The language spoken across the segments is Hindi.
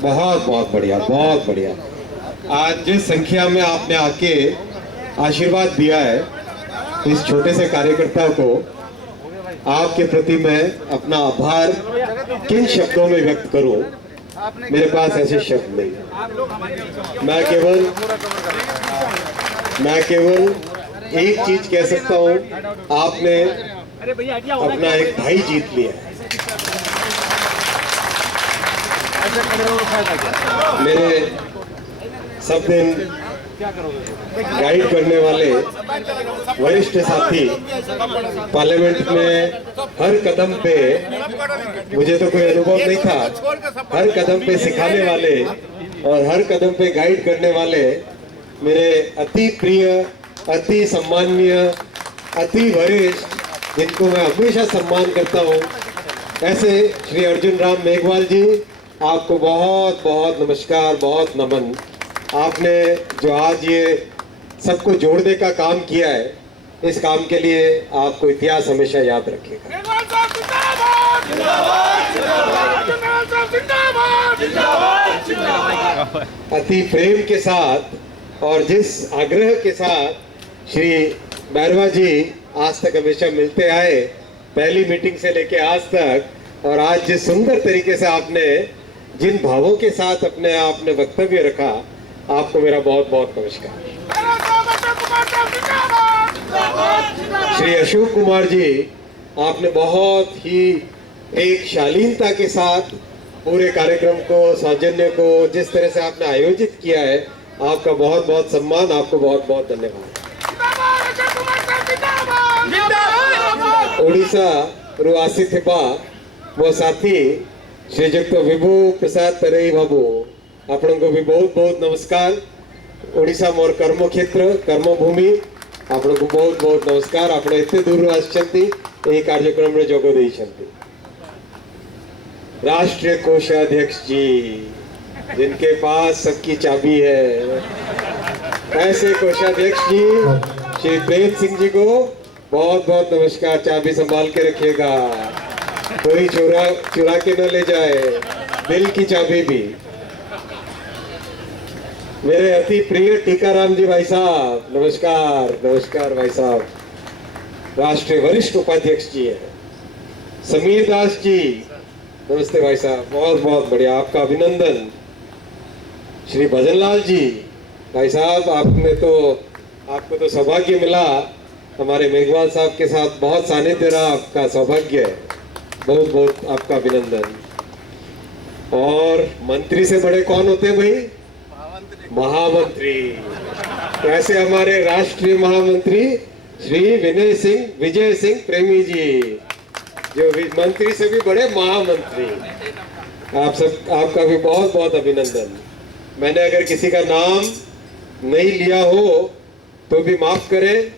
बहुत बहुत बढ़िया, बहुत बढ़िया। आज जिस संख्या में आपने आके आशीर्वाद दिया है इस छोटे से कार्यकर्ता को, आपके प्रति मैं अपना आभार किन शब्दों में व्यक्त करूं, मेरे पास ऐसे शब्द नहीं। मैं केवल एक चीज कह सकता हूं, आपने अपना एक भाई जीत लिया है। मेरे सब दिन गाइड करने वाले वरिष्ठ साथी पार्लियामेंट में हर कदम पे, मुझे तो कोई अनुभव नहीं था, हर कदम पे सिखाने वाले और हर कदम पे गाइड करने वाले मेरे अति प्रिय, अति सम्माननीय, अति वरिष्ठ, जिनको मैं हमेशा सम्मान करता हूँ, ऐसे श्री अर्जुन राम मेघवाल जी, आपको बहुत बहुत नमस्कार, बहुत नमन। आपने जो आज ये सबको जोड़ने का काम किया है, इस काम के लिए आपको इतिहास हमेशा याद रखेगा। अति प्रेम के साथ और जिस आग्रह के साथ श्री बैरवा जी आज तक हमेशा मिलते आए, पहली मीटिंग से लेके आज तक, और आज जिस सुंदर तरीके से आपने जिन भावों के साथ अपने आपने वक्तव्य रखा, आपको मेरा बहुत बहुत नमस्कार। श्री अशोक कुमार जी, आपने बहुत ही एक शालीनता के साथ पूरे कार्यक्रम को, सौजन्य को जिस तरह से आपने आयोजित किया है, आपका बहुत बहुत सम्मान, आपको बहुत बहुत धन्यवाद। ओडिशा रु आसीथिबा वो साथी श्रीजुक्त विभु प्रसाद तरेई बाबू, आपण को भी बहुत बहुत नमस्कार। ओडिशा मोर कर्म क्षेत्र, कर्मभूमि, आपण को बहुत बहुत नमस्कार। आपण एते दूर आछंती एही कार्यक्रम रे जोग देइछंती। राष्ट्रीय कोषाध्यक्ष जी, जिनके पास सबकी चाबी है, ऐसे कोषाध्यक्ष जी श्री प्रेम सिंह जी को बहुत बहुत नमस्कार। चाबी संभाल के रखिएगा, कोई चुरा के न ले जाए, दिल की चाबी भी। मेरे अति प्रिय टीकाराम जी भाई साहब, नमस्कार नमस्कार भाई साहब। राष्ट्रीय वरिष्ठ उपाध्यक्ष जी है समीर दास जी, नमस्ते भाई साहब, बहुत बहुत बढ़िया, आपका अभिनंदन। श्री भजनलाल जी भाई साहब, आपको तो सौभाग्य मिला, हमारे मेघवाल साहब के साथ बहुत सानिध्य रहा, आपका सौभाग्य है, बहुत बहुत आपका अभिनंदन। और मंत्री से बड़े कौन होते हैं भाई? महामंत्री। कैसे हमारे राष्ट्रीय महामंत्री श्री विजय सिंह प्रेमी जी, जो मंत्री से भी बड़े महामंत्री। आपका भी बहुत बहुत अभिनंदन। मैंने अगर किसी का नाम नहीं लिया हो तो भी माफ करें।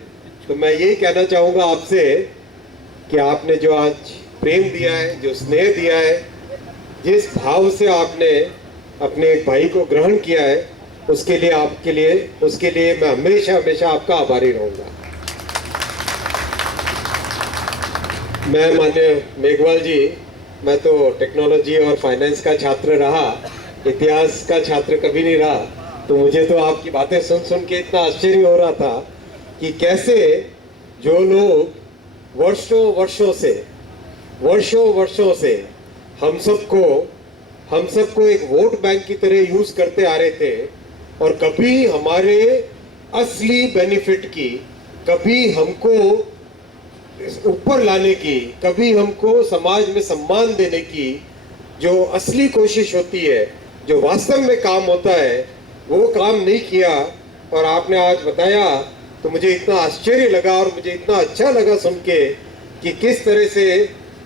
तो मैं यही कहना चाहूंगा आपसे कि आपने जो आज प्रेम दिया है, जो स्नेह दिया है, जिस भाव से आपने अपने एक भाई को ग्रहण किया है, उसके लिए मैं हमेशा हमेशा आपका आभारी रहूंगा। मैं माननीय मेघवाल जी, मैं तो टेक्नोलॉजी और फाइनेंस का छात्र रहा, इतिहास का छात्र कभी नहीं रहा, तो मुझे तो आपकी बातें सुन सुन के इतना आश्चर्य हो रहा था कि कैसे जो लोग वर्षों वर्षों से हम सबको एक वोट बैंक की तरह यूज करते आ रहे थे, और कभी हमारे असली बेनिफिट की, कभी हमको ऊपर लाने की, कभी हमको समाज में सम्मान देने की जो असली कोशिश होती है, जो वास्तव में काम होता है, वो काम नहीं किया। और आपने आज बताया तो मुझे इतना आश्चर्य लगा और मुझे इतना अच्छा लगा सुन के कि किस तरह से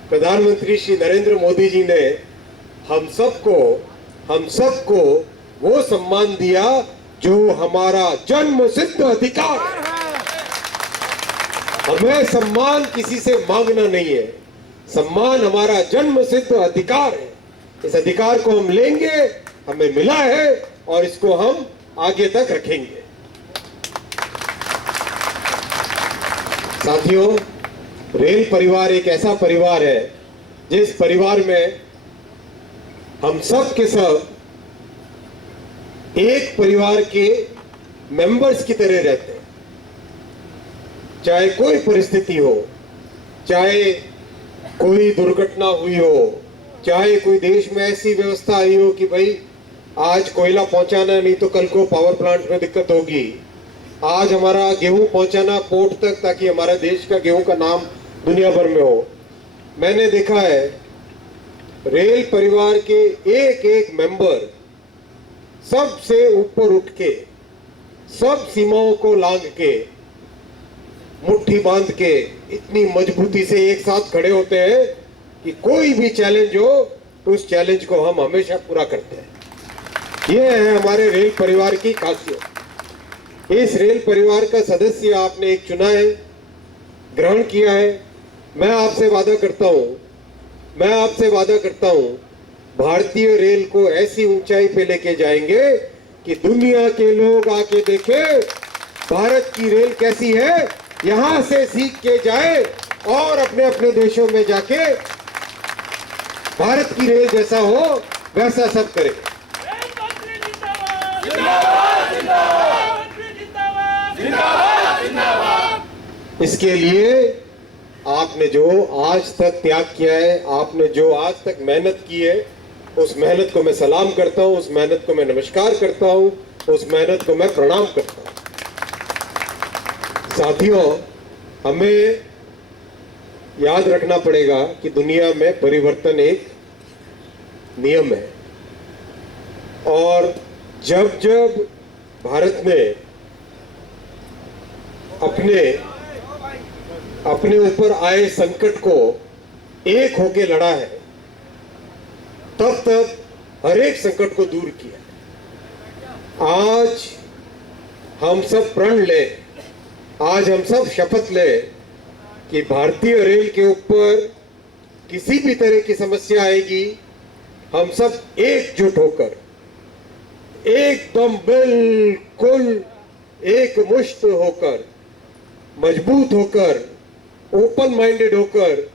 प्रधानमंत्री श्री नरेंद्र मोदी जी ने हम सबको वो सम्मान दिया जो हमारा जन्म सिद्ध अधिकार है। हमें सम्मान किसी से मांगना नहीं है, सम्मान हमारा जन्म सिद्ध अधिकार है। इस अधिकार को हम लेंगे, हमें मिला है, और इसको हम आगे तक रखेंगे। साथियों, रेल परिवार एक ऐसा परिवार है जिस परिवार में हम सब के सब एक परिवार के मेंबर्स की तरह रहते हैं। चाहे कोई परिस्थिति हो, चाहे कोई दुर्घटना हुई हो, चाहे कोई देश में ऐसी व्यवस्था आई हो कि भाई आज कोयला पहुंचाना नहीं तो कल को पावर प्लांट में दिक्कत होगी, आज हमारा गेहूं पहुंचाना पोर्ट तक ताकि हमारा देश का गेहूं का नाम दुनिया भर में हो। मैंने देखा है रेल परिवार के एक एक मेंबर सबसे ऊपर उठ के, सब सीमाओं को लांघ के, मुट्ठी बांध के इतनी मजबूती से एक साथ खड़े होते हैं कि कोई भी चैलेंज हो तो उस चैलेंज को हम हमेशा पूरा करते हैं। यह है हमारे रेल परिवार की खासियत। इस रेल परिवार का सदस्य आपने एक चुना है, ग्रहण किया है। मैं आपसे वादा करता हूं भारतीय रेल को ऐसी ऊंचाई पे लेके जाएंगे कि दुनिया के लोग आके देखें भारत की रेल कैसी है, यहां से सीख के जाए और अपने अपने देशों में जाके भारत की रेल जैसा हो वैसा सब करे। इसके लिए आपने जो आज तक त्याग किया है, आपने जो आज तक मेहनत की है, उस मेहनत को मैं सलाम करता हूं, उस मेहनत को मैं नमस्कार करता हूं, उस मेहनत को मैं प्रणाम करता हूं। साथियों, हमें याद रखना पड़ेगा कि दुनिया में परिवर्तन एक नियम है और जब जब भारत ने अपने ऊपर आए संकट को एक होके लड़ा है, तब हर एक संकट को दूर किया। आज हम सब प्रण ले, आज हम सब शपथ ले कि भारतीय रेल के ऊपर किसी भी तरह की समस्या आएगी, हम सब एकजुट होकर, एकदम बिल्कुल एक मुश्त होकर, मजबूत होकर, ओपन माइंडेड होकर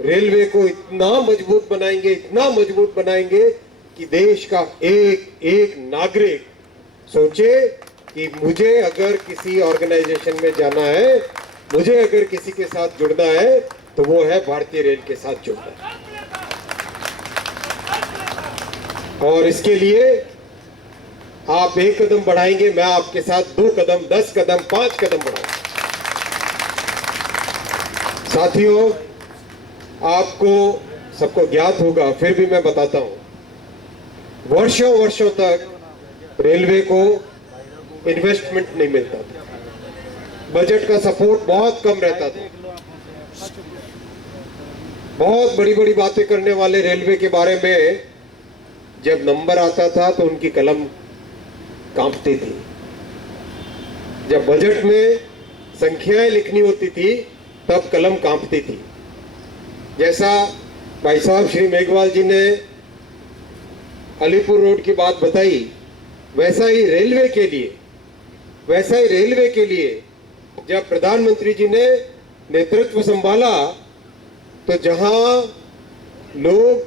रेलवे को इतना मजबूत बनाएंगे कि देश का एक एक नागरिक सोचे कि मुझे अगर किसी ऑर्गेनाइजेशन में जाना है, मुझे अगर किसी के साथ जुड़ना है तो वो है भारतीय रेल के साथ जुड़ना। और इसके लिए आप एक कदम बढ़ाएंगे, मैं आपके साथ 2 कदम, 10 कदम, 5 कदम बढ़ाऊंगा। साथियों, आपको सबको ज्ञात होगा, फिर भी मैं बताता हूं, वर्षों तक रेलवे को इन्वेस्टमेंट नहीं मिलता था, बजट का सपोर्ट बहुत कम रहता था। बहुत बड़ी बड़ी बातें करने वाले रेलवे के बारे में जब नंबर आता था तो उनकी कलम कांपती थी। जब बजट में संख्याएं लिखनी होती थी तब कलम कांपती थी। जैसा भाई साहब श्री मेघवाल जी ने अलीपुर रोड की बात बताई, वैसा ही रेलवे के लिए जब प्रधानमंत्री जी ने नेतृत्व संभाला तो जहां लोग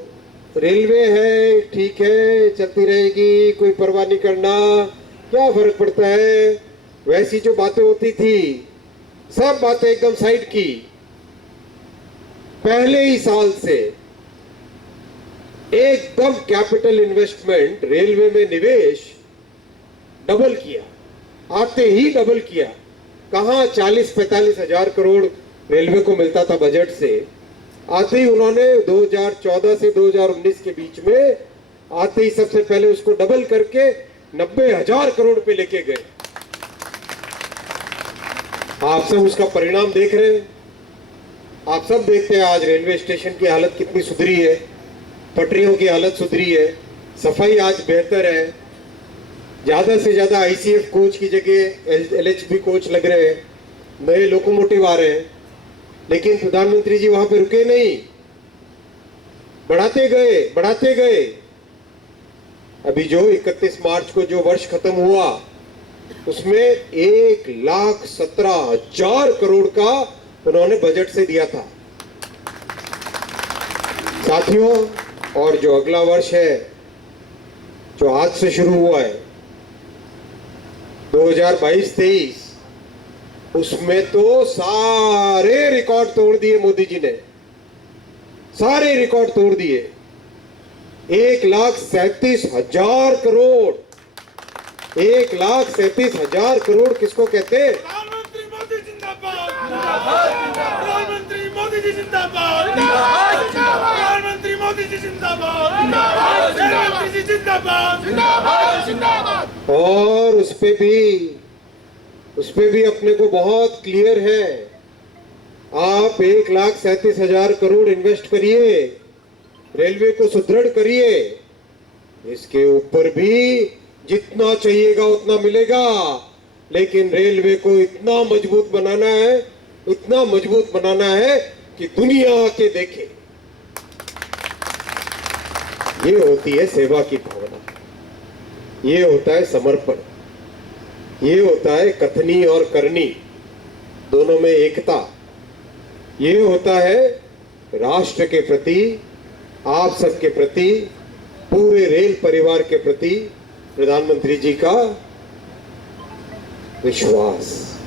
रेलवे है, ठीक है, चलती रहेगी, कोई परवाह नहीं करना, क्या फर्क पड़ता है, वैसी जो बातें होती थी सब बातें एकदम साइड की। पहले ही साल से एकदम कैपिटल इन्वेस्टमेंट, रेलवे में निवेश डबल किया, आते ही डबल किया। कहां 40-45 हजार करोड़ रेलवे को मिलता था बजट से, आते ही उन्होंने 2014 से 2019 के बीच में आते ही सबसे पहले उसको डबल करके 90,000 करोड़ पे लेके गए। आप सब उसका परिणाम देख रहे हैं, आप सब देखते हैं आज रेलवे स्टेशन की हालत कितनी सुधरी है, पटरियों की हालत सुधरी है, सफाई आज बेहतर है, ज्यादा से ज्यादा आईसीएफ कोच की जगह एलएचबी कोच लग रहे हैं, नए लोकोमोटिव आ रहे हैं। लेकिन प्रधानमंत्री जी वहां पे रुके नहीं, बढ़ाते गए। अभी जो 31 मार्च को जो वर्ष खत्म हुआ उसमें 1,17,000 करोड़ का उन्होंने बजट से दिया था। साथियों, और जो अगला वर्ष है जो आज से शुरू हुआ है, 2022-23 उसमें तो सारे रिकॉर्ड तोड़ दिए मोदी जी ने, सारे रिकॉर्ड तोड़ दिए। 1,37,000 करोड़, 1,37,000 करोड़ किसको कहते हैं? प्रधानमंत्री मोदी जिंदाबाद, प्रधानमंत्री मोदी जी जिंदाबाद, प्रधानमंत्री मोदी जी जिंदाबाद, प्रधानमंत्री जी जिंदाबाद। और उस पे भी अपने को बहुत क्लियर है। आप 1,37,000 करोड़ इन्वेस्ट करिए, रेलवे को सुदृढ़ करिए, इसके ऊपर भी जितना चाहिएगा उतना मिलेगा, लेकिन रेलवे को इतना मजबूत बनाना है, इतना मजबूत बनाना है कि दुनिया आके देखे। ये होती है सेवा की भावना, ये होता है समर्पण, ये होता है कथनी और करनी दोनों में एकता, ये होता है राष्ट्र के प्रति, आप सबके प्रति, पूरे रेल परिवार के प्रति प्रधानमंत्री जी का विश्वास।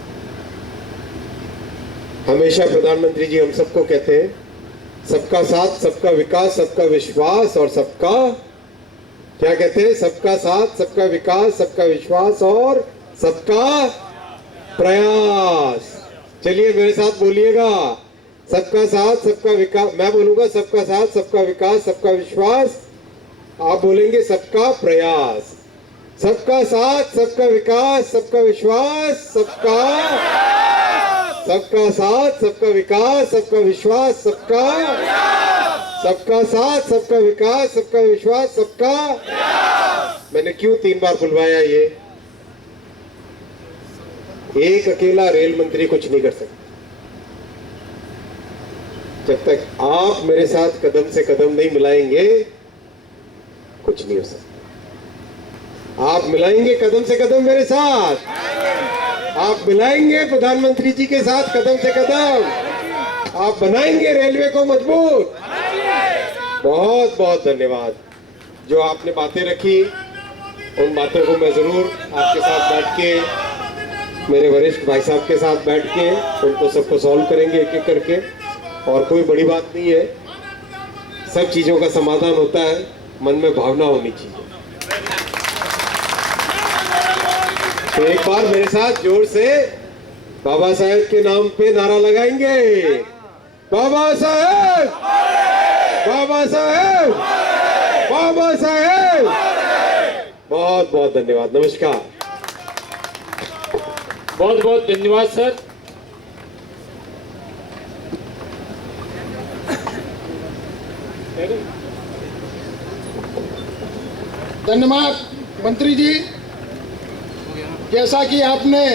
हमेशा प्रधानमंत्री जी हम सबको कहते हैं सबका साथ, सबका विकास, सबका विश्वास और सबका, क्या कहते हैं? सबका साथ, सबका विकास, सबका विश्वास और सबका प्रयास। चलिए मेरे साथ बोलिएगा, सबका साथ, सबका विकास। मैं बोलूंगा सबका साथ, सबका विकास, सबका विश्वास, आप बोलेंगे सबका प्रयास। सबका साथ, सबका विकास, सबका विश्वास, सबका साथ, सबका विकास, सबका विश्वास, सबका साथ, सबका विकास, सबका विश्वास, सबका। मैंने क्यों 3 बार बुलवाया? ये एक अकेला रेल मंत्री कुछ नहीं कर सकता। जब तक आप मेरे साथ कदम से कदम नहीं मिलाएंगे कुछ नहीं हो सकता। आप मिलाएंगे कदम से कदम मेरे साथ, आप मिलाएंगे प्रधानमंत्री जी के साथ कदम से कदम, आप बनाएंगे रेलवे को मजबूत। बहुत बहुत धन्यवाद। जो आपने बातें रखी उन बातों को मैं जरूर आपके साथ बैठ के, मेरे वरिष्ठ भाई साहब के साथ बैठ के उनको सबको सॉल्व करेंगे एक एक करके। और कोई बड़ी बात नहीं है, सब चीजों का समाधान होता है, मन में भावना होनी चाहिए। तो एक बार मेरे साथ जोर से बाबा साहेब के नाम पे नारा लगाएंगे, बाबा साहेब, बाबा साहेब, बाबा साहेब। बहुत बहुत धन्यवाद, नमस्कार। बहुत बहुत धन्यवाद सर। धन्यवाद मंत्री जी। जैसा कि आपने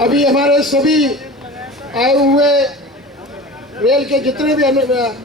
अभी हमारे सभी आए हुए रेल के जितने भी